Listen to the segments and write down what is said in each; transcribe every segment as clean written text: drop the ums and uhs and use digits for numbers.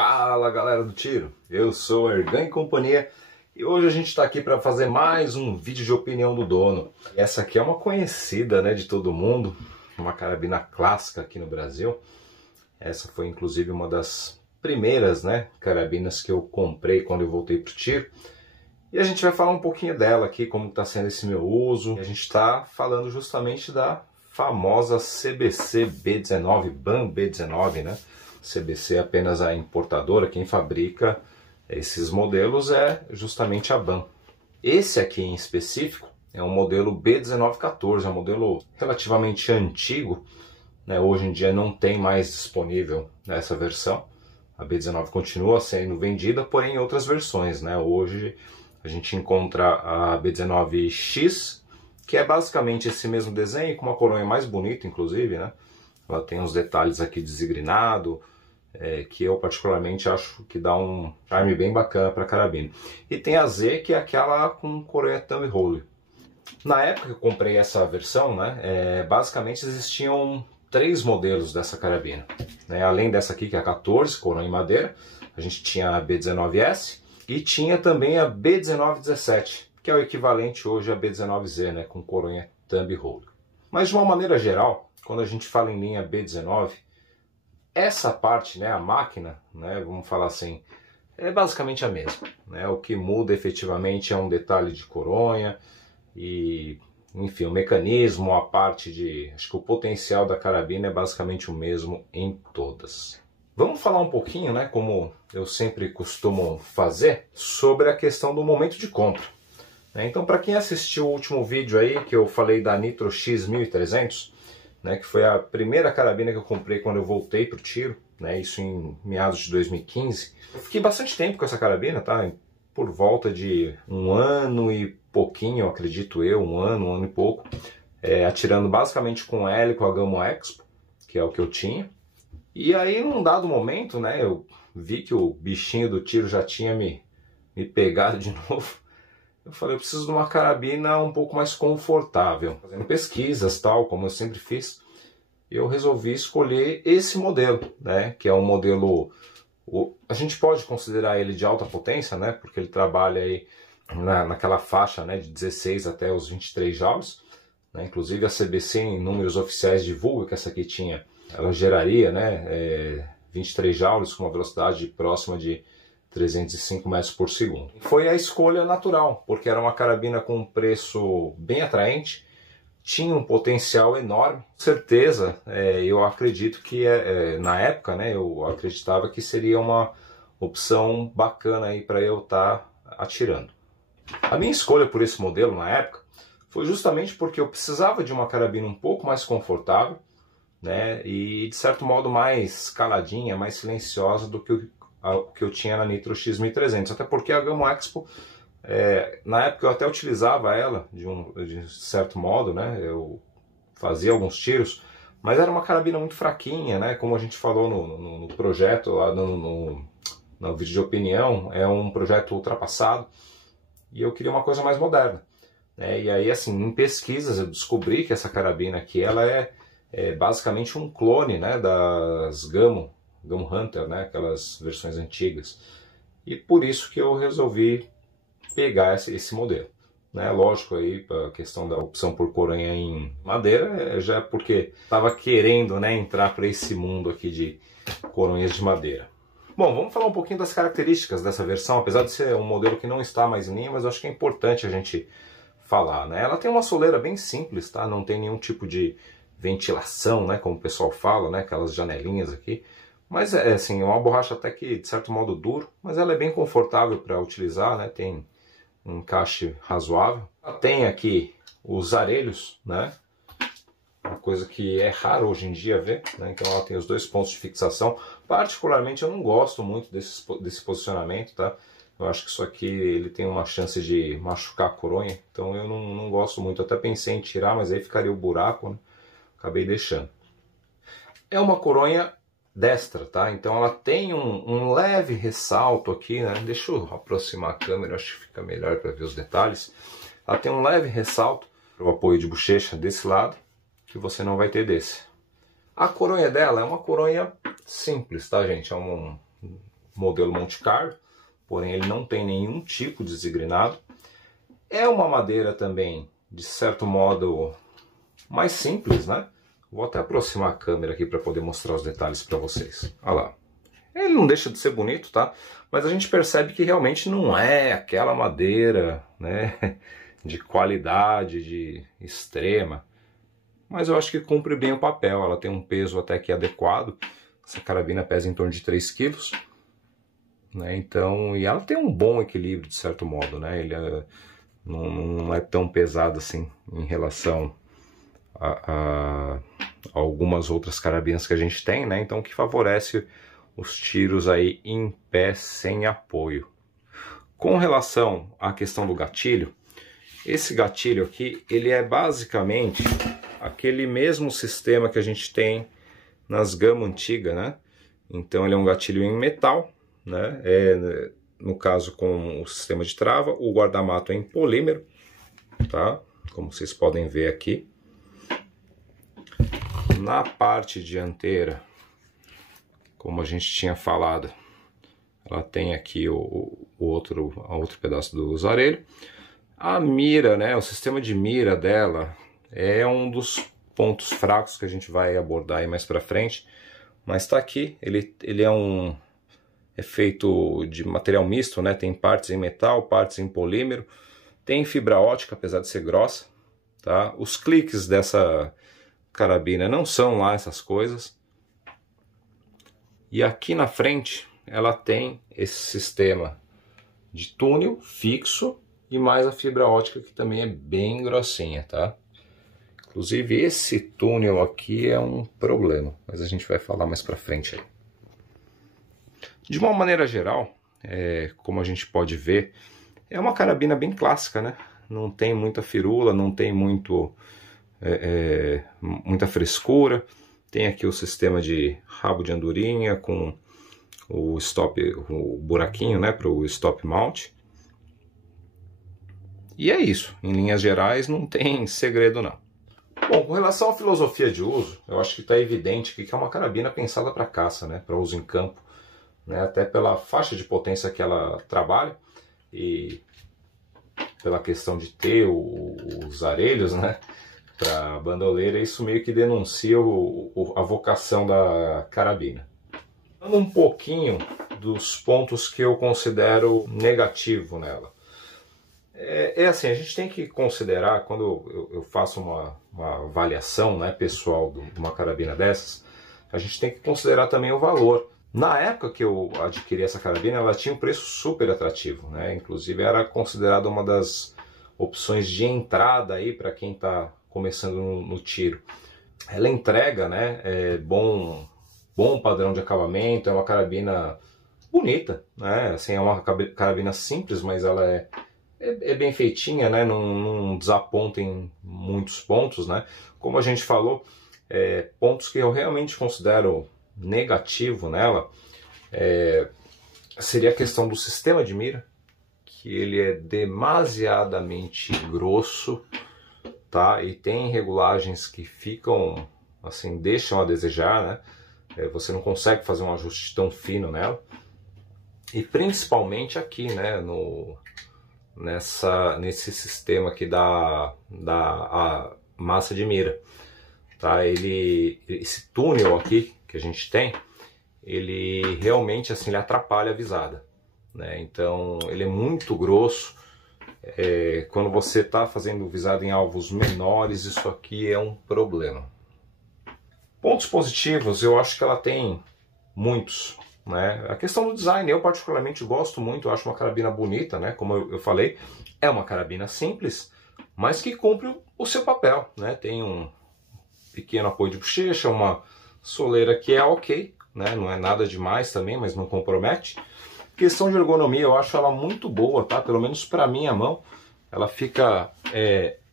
Fala galera do tiro, eu sou o Ergan e companhia e hoje a gente está aqui para fazer mais um vídeo de opinião do dono. Essa aqui é uma conhecida, né, de todo mundo, uma carabina clássica aqui no Brasil. Essa foi inclusive uma das primeiras, né, carabinas que eu comprei quando eu voltei pro tiro. E a gente vai falar um pouquinho dela aqui, como está sendo esse meu uso. E a gente está falando justamente da famosa CBC B19, BAM B19, né? CBC é apenas a importadora, quem fabrica esses modelos é justamente a BAM. Esse aqui em específico é um modelo B1914, é um modelo relativamente antigo, né? Hoje em dia não tem mais disponível essa versão. A B19 continua sendo vendida, porém em outras versões, né? Hoje a gente encontra a B19X, que é basicamente esse mesmo desenho, com uma coronha mais bonita, inclusive, né? Ela tem uns detalhes aqui desigrinado, que eu particularmente acho que dá um charme bem bacana para a carabina. E tem a Z, que é aquela com coronha thumb hole. Na época que eu comprei essa versão, né, basicamente existiam 3 modelos dessa carabina. Né? Além dessa aqui, que é a 14, coronha em madeira, a gente tinha a B19S e tinha também a B1917, que é o equivalente hoje à B19Z, né, com coronha thumb hole. Mas de uma maneira geral, quando a gente fala em linha B19, essa parte, né, a máquina, né, vamos falar assim, é basicamente a mesma. Né? O que muda efetivamente é um detalhe de coronha e, enfim, o mecanismo, a parte de... Acho que o potencial da carabina é basicamente o mesmo em todas. Vamos falar um pouquinho, né, como eu sempre costumo fazer, sobre a questão do momento de compra. Então, para quem assistiu o último vídeo aí, que eu falei da Nitro X 1300, né, que foi a primeira carabina que eu comprei quando eu voltei para o tiro, né, isso em meados de 2015. Eu fiquei bastante tempo com essa carabina, tá? Por volta de 1 ano e pouquinho, acredito eu, 1 ano e pouco, atirando basicamente com L, com a Gamo Expo, que é o que eu tinha. E aí, num dado momento, né, eu vi que o bichinho do tiro já tinha me pegado de novo. Eu falei, eu preciso de uma carabina um pouco mais confortável. Fazendo pesquisas, tal, como eu sempre fiz, eu resolvi escolher esse modelo, né? Que é um modelo... A gente pode considerar ele de alta potência, né? Porque ele trabalha aí naquela faixa, né, de 16 até os 23 joules. Né? Inclusive a CBC em números oficiais divulga que essa aqui tinha... Ela geraria, né, 23 joules com uma velocidade próxima de 305 metros por segundo. Foi a escolha natural, porque era uma carabina com um preço bem atraente, tinha um potencial enorme. Com certeza, eu acredito que, na época, né, eu acreditava que seria uma opção bacana aí para eu estar atirando. A minha escolha por esse modelo na época foi justamente porque eu precisava de uma carabina um pouco mais confortável, né, e de certo modo mais caladinha, mais silenciosa do que o que eu tinha na Nitro X 1300, até porque a Gamo Expo, na época eu até utilizava ela de certo modo, né? Eu fazia alguns tiros, mas era uma carabina muito fraquinha, né? Como a gente falou no projeto, lá no vídeo de opinião, é um projeto ultrapassado e eu queria uma coisa mais moderna. Né? E aí, assim, em pesquisas eu descobri que essa carabina aqui, ela é basicamente um clone, né, das Gamo Hunter, né, aquelas versões antigas. E por isso que eu resolvi pegar esse modelo. Né? Lógico, aí a questão da opção por coronha em madeira já é porque estava querendo, né, entrar para esse mundo aqui de coronhas de madeira. Bom, vamos falar um pouquinho das características dessa versão, apesar de ser um modelo que não está mais em linha, mas eu acho que é importante a gente falar. Né? Ela tem uma soleira bem simples, tá? Não tem nenhum tipo de ventilação, né, como o pessoal fala, né, aquelas janelinhas aqui. Mas assim, é uma borracha até que de certo modo duro, mas ela é bem confortável para utilizar, né? Tem um encaixe razoável. Ela tem aqui os arelhos, né? Uma coisa que é raro hoje em dia ver, né? Então ela tem os 2 pontos de fixação. Particularmente eu não gosto muito desse posicionamento, tá? Eu acho que isso aqui ele tem uma chance de machucar a coronha, então eu não gosto muito. Eu até pensei em tirar, mas aí ficaria o buraco, né? Acabei deixando. É uma coronha destra, tá? Então ela tem um leve ressalto aqui, né? Deixa eu aproximar a câmera, acho que fica melhor para ver os detalhes. Ela tem um leve ressalto para o apoio de bochecha desse lado, que você não vai ter desse. A coronha dela é uma coronha simples, tá, gente? modelo Monte Carlo, porém ele não tem nenhum tipo de zigrinado. É uma madeira também, de certo modo, mais simples, né? Vou até aproximar a câmera aqui para poder mostrar os detalhes para vocês. Olha lá. Ele não deixa de ser bonito, tá? Mas a gente percebe que realmente não é aquela madeira, né, de qualidade, de extrema. Mas eu acho que cumpre bem o papel. Ela tem um peso até que adequado. Essa carabina pesa em torno de 3 kg. Né? Então, e ela tem um bom equilíbrio, de certo modo, né? Ele não é tão pesado assim em relação a algumas outras carabinas que a gente tem, né? Então, que favorece os tiros aí em pé sem apoio. Com relação à questão do gatilho, esse gatilho aqui, ele é basicamente aquele mesmo sistema que a gente tem nas gama antiga, né? Então ele é um gatilho em metal, né? No caso com o sistema de trava, o guarda-mato é em polímero, tá? Como vocês podem ver aqui. Na parte dianteira, como a gente tinha falado, ela tem aqui o outro pedaço do usarilho. A mira, né, o sistema de mira dela é um dos pontos fracos que a gente vai abordar aí mais pra frente. Mas tá aqui, ele é feito de material misto, né? Tem partes em metal, partes em polímero. Tem fibra ótica, apesar de ser grossa, tá? Os cliques dessa carabina não são lá essas coisas. E aqui na frente ela tem esse sistema de túnel fixo e mais a fibra ótica que também é bem grossinha, tá? Inclusive esse túnel aqui é um problema, mas a gente vai falar mais pra frente aí. De uma maneira geral, como a gente pode ver, é uma carabina bem clássica, né? Não tem muita firula, não tem muita frescura. Tem aqui o sistema de rabo de andorinha com o buraquinho, né, para o stop mount. E é isso. Em linhas gerais, não tem segredo não. Bom, com relação à filosofia de uso, eu acho que está evidente que é uma carabina pensada para caça, né, para uso em campo, né, até pela faixa de potência que ela trabalha e pela questão de ter os arelhos, né, para bandoleira. Isso meio que denuncia a vocação da carabina. Falando um pouquinho dos pontos que eu considero negativo nela. Assim, a gente tem que considerar, quando eu faço uma avaliação, né, pessoal de uma carabina dessas, a gente tem que considerar também o valor. Na época que eu adquiri essa carabina, ela tinha um preço super atrativo, né? Inclusive era considerada uma das opções de entrada aí para quem está começando no tiro. Ela entrega, né, bom padrão de acabamento, é uma carabina bonita, né? Assim, é uma carabina simples, mas ela é bem feitinha, né? Não desaponta em muitos pontos, né? Como a gente falou, pontos que eu realmente considero negativo nela seria a questão do sistema de mira, que ele é demasiadamente grosso, tá? E tem regulagens que ficam, assim, deixam a desejar, né? Você não consegue fazer um ajuste tão fino nela. E principalmente aqui, né? Nesse sistema aqui da massa de mira, tá? Esse túnel aqui que a gente tem, ele realmente, assim, ele atrapalha a visada, né? Então ele é muito grosso. Quando você está fazendo visada em alvos menores, isso aqui é um problema. Pontos positivos, eu acho que ela tem muitos, né? A questão do design, eu particularmente gosto muito, eu acho uma carabina bonita, né? Como eu falei, é uma carabina simples, mas que cumpre o seu papel, né? Tem um pequeno apoio de bochecha, uma soleira que é ok, né? Não é nada demais também, mas não compromete. Questão de ergonomia, eu acho ela muito boa, tá? Pelo menos para minha mão, ela fica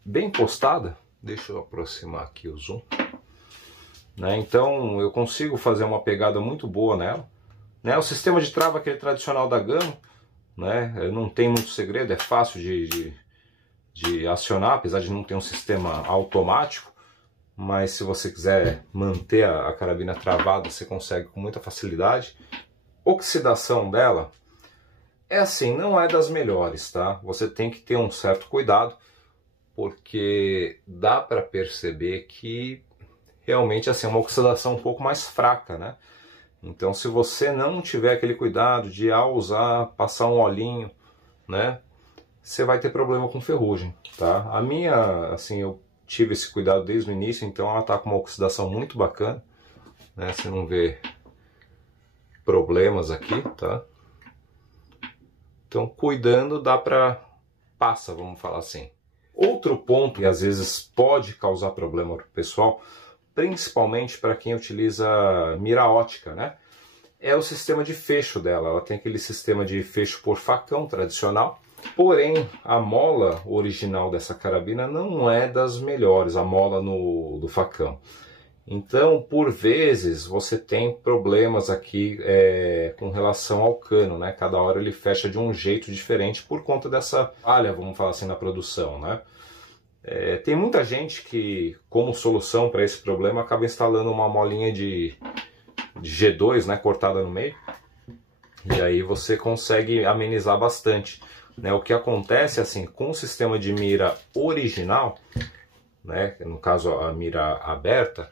bem postada. Deixa eu aproximar aqui o zoom, né? Então eu consigo fazer uma pegada muito boa nela, né? O sistema de trava, aquele tradicional da Gama, né? Não tem muito segredo, é fácil de acionar, apesar de não ter um sistema automático. Mas se você quiser manter a carabina travada, você consegue com muita facilidade. oxidação dela é assim, não é das melhores, tá? Você tem que ter um certo cuidado, porque dá para perceber que realmente assim, é uma oxidação um pouco mais fraca, né? Então, se você não tiver aquele cuidado de, ao usar, passar um olhinho, né? Você vai ter problema com ferrugem, tá? A minha, assim, eu tive esse cuidado desde o início, então ela tá com uma oxidação muito bacana, né? Você não vê problemas aqui, tá? Então, cuidando, dá pra... passa, vamos falar assim. Outro ponto que às vezes pode causar problema para o pessoal, principalmente para quem utiliza mira ótica, né? É o sistema de fecho dela. Ela tem aquele sistema de fecho por facão tradicional. Porém, a mola original dessa carabina não é das melhores, a mola do facão. Então, por vezes, você tem problemas aqui com relação ao cano, né? Cada hora ele fecha de um jeito diferente por conta dessa falha, vamos falar assim, na produção, né? Tem muita gente que, como solução para esse problema, acaba instalando uma molinha de G2, né, cortada no meio, e aí você consegue amenizar bastante, né? O que acontece assim, com o sistema de mira original, né, no caso a mira aberta,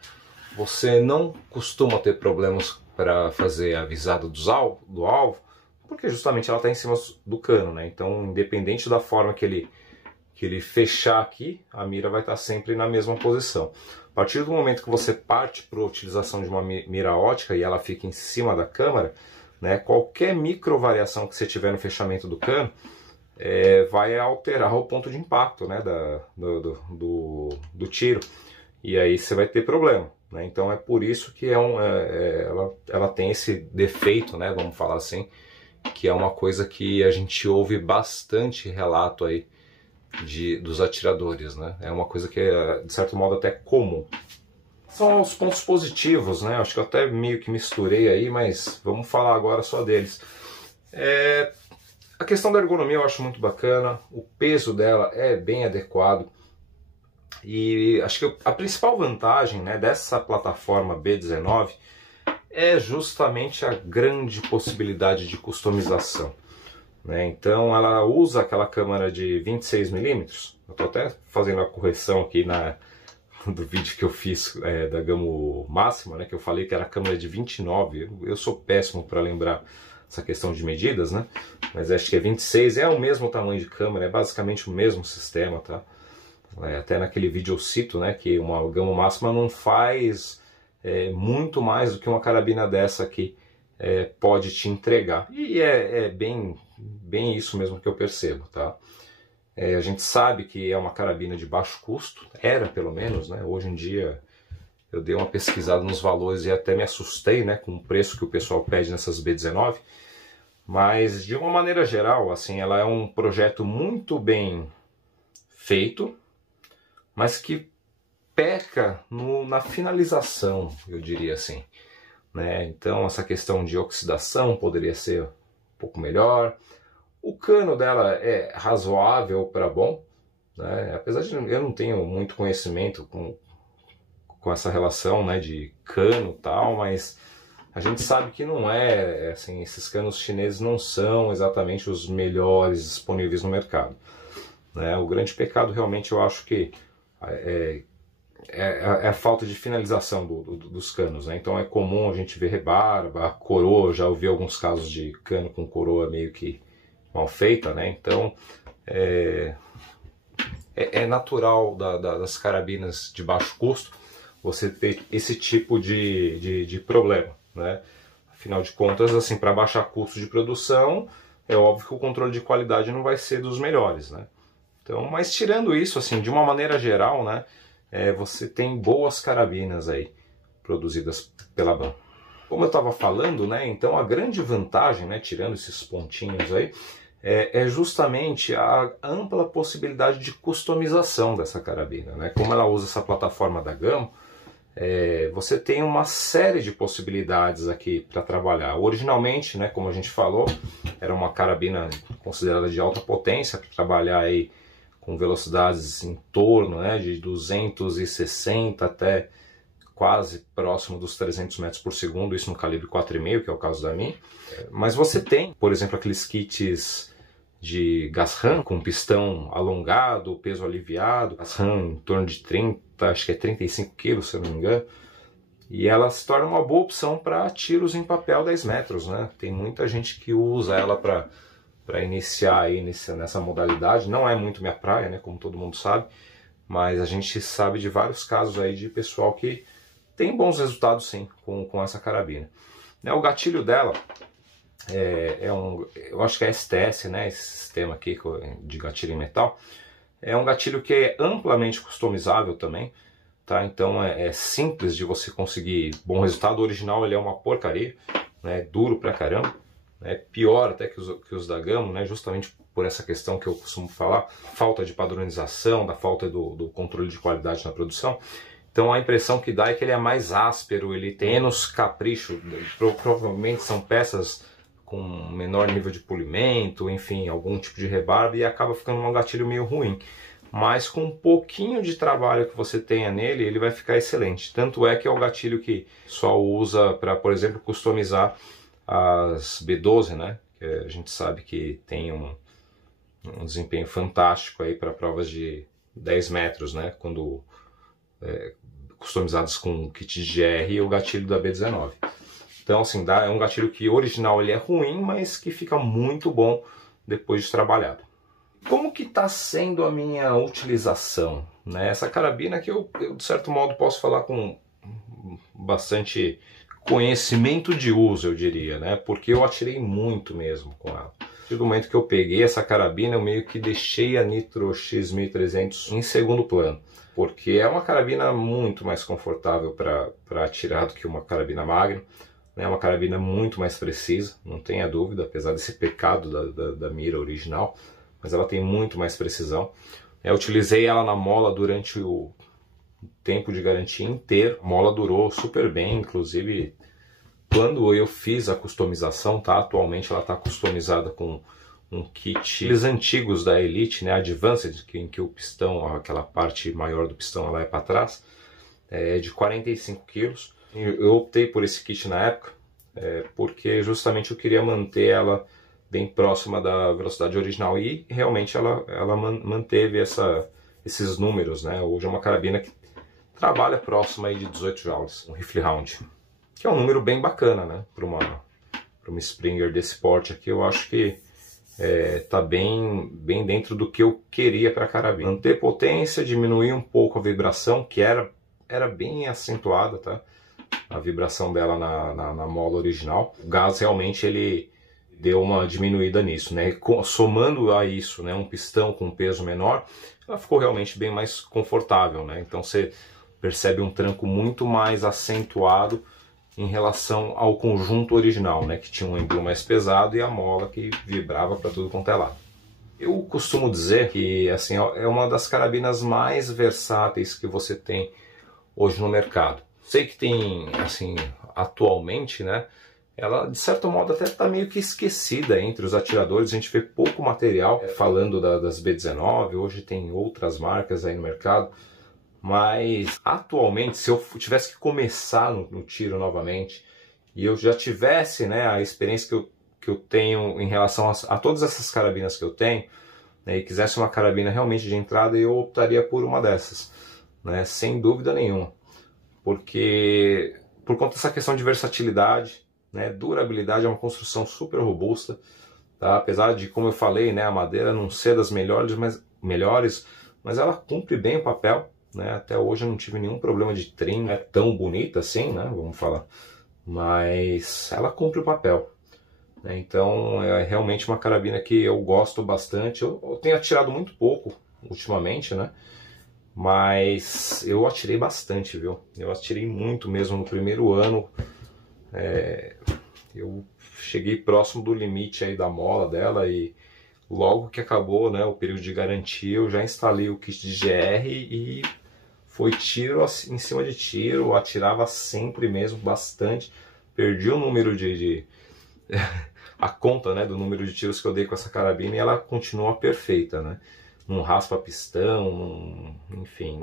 você não costuma ter problemas para fazer a visada do alvo, porque justamente ela está em cima do cano, né? Então, independente da forma que ele fechar aqui, a mira vai estar sempre na mesma posição. A partir do momento que você parte para a utilização de uma mira ótica e ela fica em cima da câmera, né, qualquer micro variação que você tiver no fechamento do cano vai alterar o ponto de impacto, né, do tiro. E aí você vai ter problema, né? Então é por isso que ela tem esse defeito, né, vamos falar assim, que é uma coisa que a gente ouve bastante relato aí dos atiradores, né? É uma coisa que é, de certo modo, até comum. São os pontos positivos, né? Acho que eu até meio que misturei aí, mas vamos falar agora só deles. A questão da ergonomia eu acho muito bacana, o peso dela é bem adequado, e acho que a principal vantagem, né, dessa plataforma B19 é justamente a grande possibilidade de customização. Então ela usa aquela câmera de 26mm, eu estou até fazendo a correção aqui do vídeo que eu fiz da gama máxima, né, que eu falei que era a câmera de 29, eu sou péssimo para lembrar essa questão de medidas, né, mas acho que é 26, é o mesmo tamanho de câmera, é basicamente o mesmo sistema, tá? Até naquele vídeo eu cito, né, que uma gama máxima não faz muito mais do que uma carabina dessa aqui pode te entregar, e é bem isso mesmo que eu percebo, tá? A gente sabe que é uma carabina de baixo custo, era pelo menos, né? Hoje em dia eu dei uma pesquisada nos valores e até me assustei, né, com o preço que o pessoal pede nessas B19, mas de uma maneira geral, assim, ela é um projeto muito bem feito, mas que peca na finalização, eu diria assim, né? Então essa questão de oxidação poderia ser um pouco melhor. O cano dela é razoável para bom, né? Apesar de eu não tenho muito conhecimento com essa relação, né, de cano e tal, mas a gente sabe que não assim, esses canos chineses não são exatamente os melhores disponíveis no mercado, né? O grande pecado realmente eu acho que é a falta de finalização dos canos, né? Então é comum a gente ver rebarba, coroa, já ouvi alguns casos de cano com coroa meio que mal feita, né? Então é natural das carabinas de baixo custo você ter esse tipo de problema, né? Afinal de contas, assim, para baixar custo de produção, é óbvio que o controle de qualidade não vai ser dos melhores, né? Então, mas tirando isso, assim, de uma maneira geral, né, você tem boas carabinas aí produzidas pela BAM. Como eu estava falando, né, então a grande vantagem, né, tirando esses pontinhos aí, é justamente a ampla possibilidade de customização dessa carabina, né? Como ela usa essa plataforma da Gamo, você tem uma série de possibilidades aqui para trabalhar. Originalmente, né, como a gente falou, era uma carabina considerada de alta potência para trabalhar aí com velocidades em torno, né, de 260 até quase próximo dos 300 metros por segundo, isso no calibre 4,5, que é o caso da minha. Mas você tem, por exemplo, aqueles kits de gas ram com pistão alongado, peso aliviado, gas ram em torno de 30, acho que é 35 quilos, se eu não me engano. E ela se torna uma boa opção para tiros em papel 10 metros, né? Tem muita gente que usa ela para iniciar aí nessa modalidade. Não é muito minha praia, né? Como todo mundo sabe. Mas a gente sabe de vários casos aí de pessoal que tem bons resultados sim com essa carabina. O gatilho dela eu acho que é STS, né? Esse sistema aqui de gatilho em metal. É um gatilho que é amplamente customizável também. Tá? Então é simples de você conseguir bom resultado. O original ele é uma porcaria, né? Duro pra caramba, né? Pior até que os da Gamo, né? Justamente por essa questão que eu costumo falar, falta de padronização, da falta do controle de qualidade na produção. Então a impressão que dá é que ele é mais áspero, ele tem menos capricho, provavelmente são peças com menor nível de polimento, enfim, algum tipo de rebarba, e acaba ficando um gatilho meio ruim. Mas com um pouquinho de trabalho que você tenha nele, ele vai ficar excelente. Tanto é que é o gatilho que só usa para, por exemplo, customizar as B12, né? Que a gente sabe que tem um desempenho fantástico aí para provas de 10 metros, né? Quando customizadas com o kit de GR e o gatilho da B19. Então, assim, é um gatilho que original ele é ruim, mas que fica muito bom depois de trabalhado. Como que está sendo a minha utilização? Né? Essa carabina que eu, de certo modo, posso falar com bastante conhecimento de uso, eu diria, né? Porque eu atirei muito mesmo com ela. Do momento que eu peguei essa carabina, eu meio que deixei a Nitro X1300 em segundo plano. Porque é uma carabina muito mais confortável para atirar do que uma carabina Magnum. É uma carabina muito mais precisa, não tenha dúvida, apesar desse pecado da mira original. Mas ela tem muito mais precisão. Eu utilizei ela na mola durante o tempo de garantia inteiro. A mola durou super bem, inclusive quando eu fiz a customização, tá? Atualmente ela está customizada com um kit eles antigos da Elite, né? Advanced, em que o pistão, aquela parte maior do pistão, ela é para trás, é de 45 quilos. Eu optei por esse kit na época, porque justamente eu queria manter ela bem próxima da velocidade original, e realmente ela manteve esses números, né? Hoje é uma carabina que trabalha próxima aí de 18 joules, um rifle round, que é um número bem bacana, né? Para uma Springer desse porte aqui, eu acho que tá bem dentro do que eu queria para a carabina. Manter potência, diminuir um pouco a vibração, que era bem acentuada, tá? A vibração dela na mola original. O gás realmente ele deu uma diminuída nisso, né? Somando a isso, né, um pistão com peso menor, ela ficou realmente bem mais confortável, né? Então você percebe um tranco muito mais acentuado em relação ao conjunto original, né? Que tinha um embrulho mais pesado e a mola que vibrava para tudo quanto é lado. Eu costumo dizer que assim, é uma das carabinas mais versáteis que você tem hoje no mercado. Sei que tem, assim, atualmente, né? Ela, de certo modo, até está meio que esquecida entre os atiradores. A gente vê pouco material falando das B19, hoje tem outras marcas aí no mercado. Mas, atualmente, se eu tivesse que começar no tiro novamente, e eu já tivesse, né, a experiência que eu tenho em relação a todas essas carabinas que eu tenho, né, e quisesse uma carabina realmente de entrada, eu optaria por uma dessas, né, sem dúvida nenhuma. Porque, por conta dessa questão de versatilidade, né, durabilidade, é uma construção super robusta, tá? Apesar de, como eu falei, né, a madeira não ser das melhores, mas ela cumpre bem o papel, né? Até hoje eu não tive nenhum problema de trim, não é tão bonita assim, né, vamos falar, mas ela cumpre o papel, né? Então é realmente uma carabina que eu gosto bastante. Eu tenho atirado muito pouco ultimamente, né? Mas eu atirei bastante, viu? Eu atirei muito mesmo no primeiro ano. Eu cheguei próximo do limite aí da mola dela, e logo que acabou, né, o período de garantia, eu já instalei o kit de GR e foi tiro em cima de tiro. Eu atirava sempre mesmo, bastante. Perdi o número a conta, né, do número de tiros que eu dei com essa carabina, e ela continua perfeita, né? Não raspa pistão, enfim,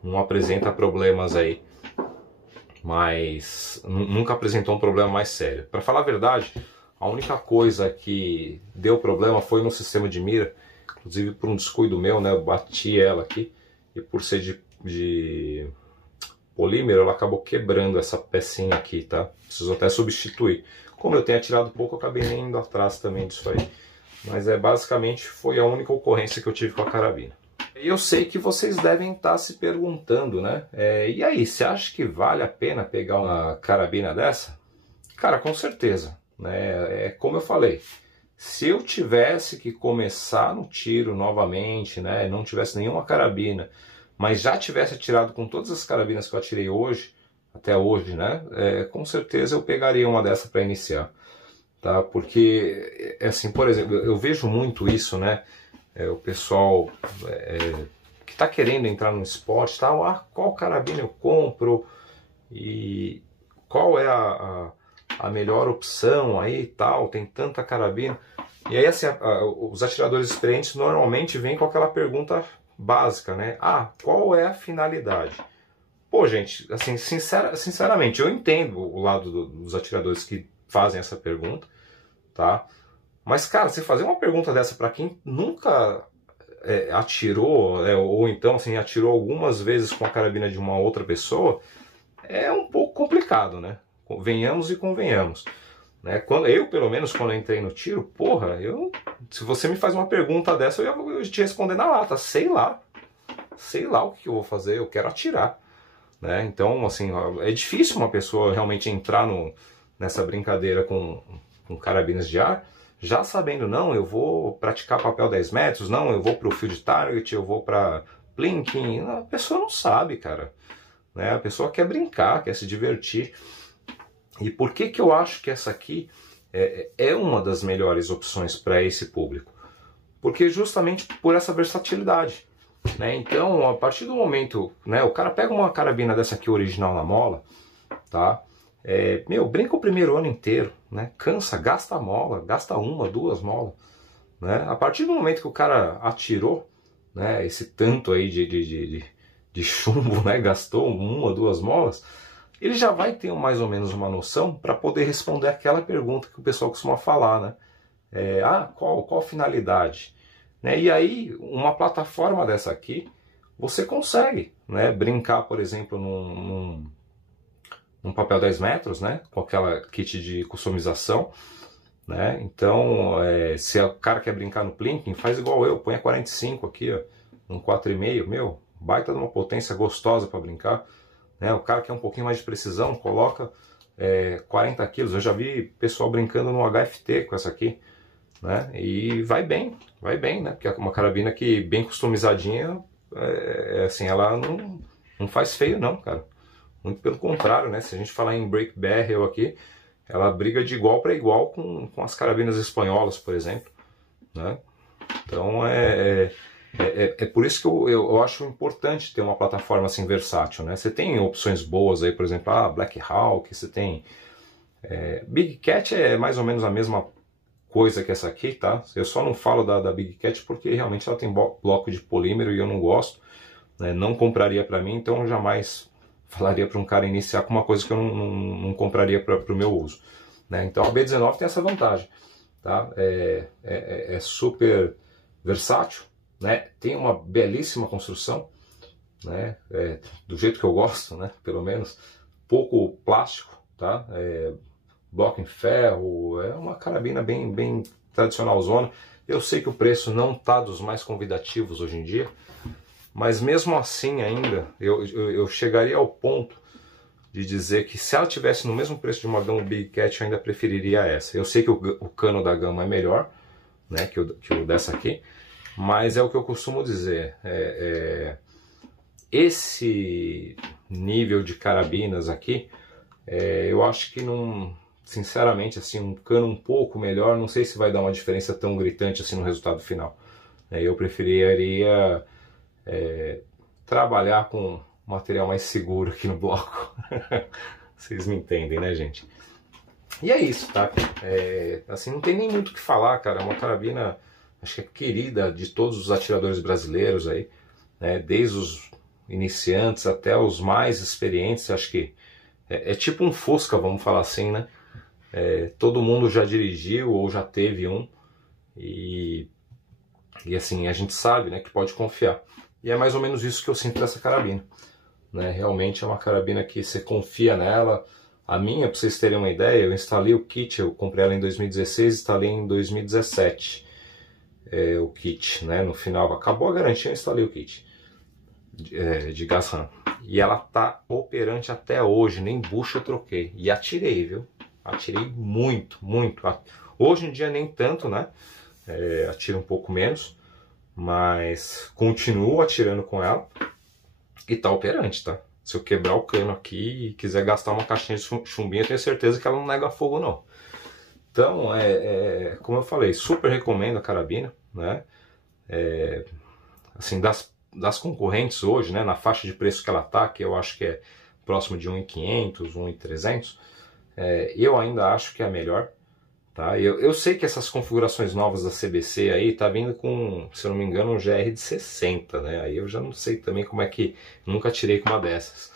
não apresenta problemas aí mas nunca apresentou um problema mais sério. Para falar a verdade, a única coisa que deu problema foi no sistema de mira, inclusive por um descuido meu, né? Eu bati ela aqui e por ser de polímero, ela acabou quebrando essa pecinha aqui, tá? Preciso até substituir. Como eu tenho atirado pouco, eu acabei nem indo atrás também disso aí. Mas basicamente foi a única ocorrência que eu tive com a carabina. E eu sei que vocês devem estar se perguntando, né? E aí, você acha que vale a pena pegar uma carabina dessa? Cara, com certeza, né? É como eu falei, se eu tivesse que começar no tiro novamente, né? Não tivesse nenhuma carabina, mas já tivesse atirado com todas as carabinas que eu atirei hoje, até hoje, né? Com certeza eu pegaria uma dessa para iniciar, tá? Porque, assim, por exemplo, eu vejo muito isso, né? O pessoal que está querendo entrar no esporte, tal, qual carabina eu compro e qual é a melhor opção aí, tal, tem tanta carabina. E aí, assim, os atiradores experientes normalmente vêm com aquela pergunta básica, né? Qual é a finalidade? Pô, gente, assim, sinceramente, eu entendo o lado dos atiradores que fazem essa pergunta, tá? Mas, cara, você fazer uma pergunta dessa para quem nunca atirou, ou então assim, atirou algumas vezes com a carabina de uma outra pessoa, é um pouco complicado, né? Venhamos e convenhamos. Né? Pelo menos, quando eu entrei no tiro, porra, se você me faz uma pergunta dessa, eu te responder na lata. Sei lá o que eu vou fazer, eu quero atirar. Né? Então, assim, é difícil uma pessoa realmente entrar nessa brincadeira com carabinas de ar, já sabendo, não, eu vou praticar papel 10 metros, não, eu vou para o field target, eu vou para plinking. A pessoa não sabe, cara. Né? A pessoa quer brincar, quer se divertir. E por que eu acho que essa aqui é uma das melhores opções para esse público? Porque justamente por essa versatilidade. Né? Então, a partir do momento, né, o cara pega uma carabina dessa aqui original na mola, tá? Brinca o primeiro ano inteiro, né? Cansa, gasta a mola, gasta uma, duas molas. Né? A partir do momento que o cara atirou, né, esse tanto aí de chumbo, né, gastou uma, duas molas, ele já vai ter mais ou menos uma noção para poder responder aquela pergunta que o pessoal costuma falar, né? Qual a finalidade? Né? E aí, uma plataforma dessa aqui, você consegue, né, brincar, por exemplo, num papel 10 metros, né, com aquela kit de customização. Né? Então, se o cara quer brincar no plinking, faz igual eu, põe a 45 aqui, ó, um 4,5, meu, baita de uma potência gostosa para brincar. Né? O cara quer um pouquinho mais de precisão, coloca 40 quilos. Eu já vi pessoal brincando no HFT com essa aqui. Né? E vai bem, né? Porque é uma carabina que bem customizadinha, assim, ela não faz feio não, cara. Muito pelo contrário, né? Se a gente falar em break barrel aqui, ela briga de igual para igual com as carabinas espanholas, por exemplo. Né? Então é por isso que eu acho importante ter uma plataforma assim versátil. Né? Você tem opções boas aí, por exemplo, Black Hawk, você tem... Big Cat é mais ou menos a mesma coisa que essa aqui, tá? Eu só não falo da Big Cat porque realmente ela tem bloco de polímero e eu não gosto. Né? Não compraria para mim, então eu jamais falaria para um cara iniciar com uma coisa que eu não compraria para o meu uso. Né? Então a B19 tem essa vantagem. Tá? É super versátil, né? Tem uma belíssima construção, né? Do jeito que eu gosto, né? Pelo menos. Pouco plástico, tá? Bloco em ferro, é uma carabina bem tradicional zona. Eu sei que o preço não está dos mais convidativos hoje em dia, mas mesmo assim ainda, eu chegaria ao ponto de dizer que se ela tivesse no mesmo preço de uma gama Big Cat, eu ainda preferiria essa. Eu sei que o cano da gama é melhor, né, que o dessa aqui, mas é o que eu costumo dizer. Esse nível de carabinas aqui, eu acho que não... Sinceramente, assim, um cano um pouco melhor, não sei se vai dar uma diferença tão gritante assim no resultado final. Eu preferiria trabalhar com material mais seguro aqui no bloco. Vocês me entendem, né, gente? E é isso, tá? Assim, não tem nem muito o que falar, cara. É uma carabina, acho que é querida de todos os atiradores brasileiros aí, né? Desde os iniciantes até os mais experientes. Acho que É tipo um Fusca, vamos falar assim, né? Todo mundo já dirigiu ou já teve um. E assim, a gente sabe, né, que pode confiar. E é mais ou menos isso que eu sinto dessa carabina. Né? Realmente é uma carabina que você confia nela. A minha, para vocês terem uma ideia, eu instalei o kit, eu comprei ela em 2016, instalei em 2017 o kit, né? No final, acabou a garantia, eu instalei o kit de gás RAM. E ela tá operante até hoje, nem bucha eu troquei. E atirei, viu? Atirei muito, muito. Hoje em dia nem tanto, né? Atiro um pouco menos, mas continuo atirando com ela e tá operante, tá? Se eu quebrar o cano aqui e quiser gastar uma caixinha de chumbinho, eu tenho certeza que ela não nega fogo, não. Então, como eu falei, super recomendo a carabina, né? Assim, das concorrentes hoje, né, na faixa de preço que ela tá, que eu acho que é próximo de 1.500, 1.300, eu ainda acho que é a melhor. Tá? Eu sei que essas configurações novas da CBC aí tá vindo com, se eu não me engano, um GR de 60, né? Aí eu já não sei também como é que... Nunca tirei com uma dessas.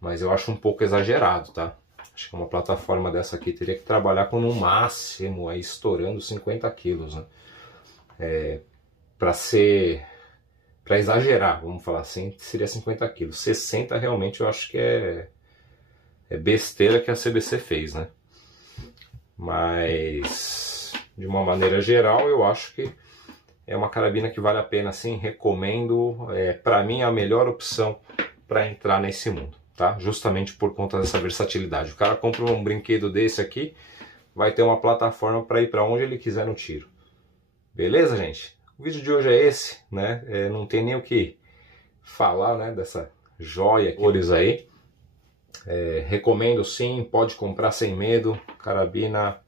Mas eu acho um pouco exagerado, tá? Acho que uma plataforma dessa aqui teria que trabalhar com no máximo, aí estourando 50 quilos, né? Para exagerar, vamos falar assim, seria 50 quilos. 60 realmente eu acho que é besteira que a CBC fez, né? Mas, de uma maneira geral, eu acho que é uma carabina que vale a pena, sim, recomendo. Para mim, a melhor opção para entrar nesse mundo, tá? Justamente por conta dessa versatilidade. O cara compra um brinquedo desse aqui, vai ter uma plataforma para ir para onde ele quiser no tiro. Beleza, gente? O vídeo de hoje é esse, né? Não tem nem o que falar, né, dessa joia cores aí. Recomendo sim, pode comprar sem medo, carabina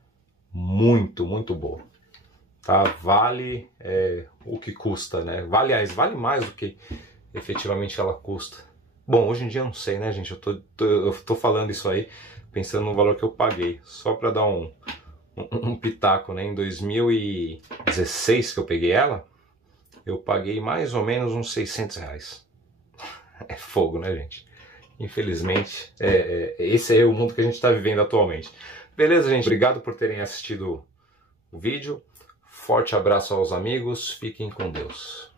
muito, muito boa, tá? Vale o que custa, né? Aliás, vale mais do que efetivamente ela custa. Bom, hoje em dia eu não sei, né, gente? Eu tô falando isso aí pensando no valor que eu paguei, só para dar um pitaco, né? Em 2016 que eu peguei ela, eu paguei mais ou menos uns 600 reais. É fogo, né, gente? Infelizmente, esse é o mundo que a gente está vivendo atualmente. Beleza, gente? Obrigado por terem assistido o vídeo. Forte abraço aos amigos. Fiquem com Deus.